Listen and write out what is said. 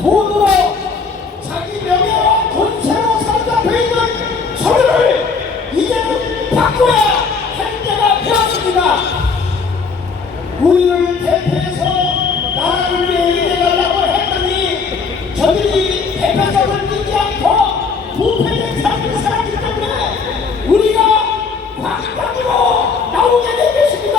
돈으로 자기 명예와 권세로 살답해 있는 소리를 이제는 바꿔야 할 때가 되었습니다. 우리를 대표해서 나라를 위해 일해달라고 했더니 저들이 대표성을 믿지 않고 부패된 삶을 살았기 때문에 우리가 광장으로 나오게 된 것입니다.